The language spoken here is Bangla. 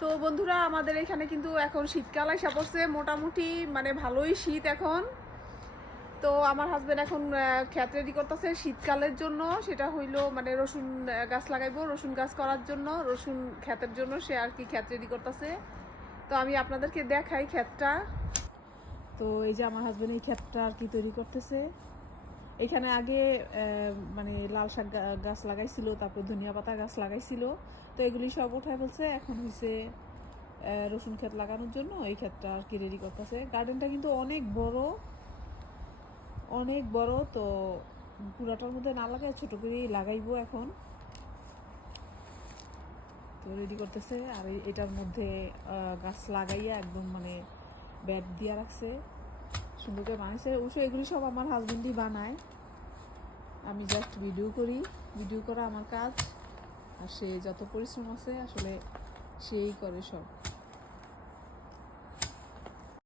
তো বন্ধুরা, আমাদের এখানে কিন্তু এখন শীতকাল এসে পড়ছে, মোটামুটি মানে ভালোই শীত এখন। তো আমার হাজবেন্ড এখন ক্ষেত রেডি করতেছে শীতকালের জন্য। সেটা হইলো মানে রসুন গাছ লাগাইবো, রসুন গাছ করার জন্য, রসুন ক্ষেতের জন্য সে আর কি ক্ষেত রেডি করতেছে। তো আমি আপনাদেরকে দেখাই ক্ষেতটা। তো এই যে আমার হাজবেন্ড এই ক্ষেতটা আর কি তৈরি করতেছে। এখানে আগে মানে লাল শাক গাছ লাগাইছিল, তারপর ধনিয়া পাতা গাছ লাগাইছিল। তো এগুলি সব উঠায় ফেলছে, এখন হয়েছে রসুন ক্ষেত লাগানোর জন্য এই ক্ষেতটা আর কি রেডি করতেছে। গার্ডেনটা কিন্তু অনেক বড়, অনেক বড়। তো পুরাটার মধ্যে না লাগাই ছোট করেই লাগাইবো এখন। তো রেডি করতেছে, আর এটার মধ্যে গাছ লাগাইয়া একদম মানে ব্যাট দিয়া রাখছে, সুন্দর করে বানাইছে। অবশ্য এগুলি সব আমার হাজবেন্ডই বানায়, আমি জাস্ট ভিডিও করি। ভিডিও করা আমার কাজ, আর সে যত পরিশ্রম আছে আসলে সেই করে সব।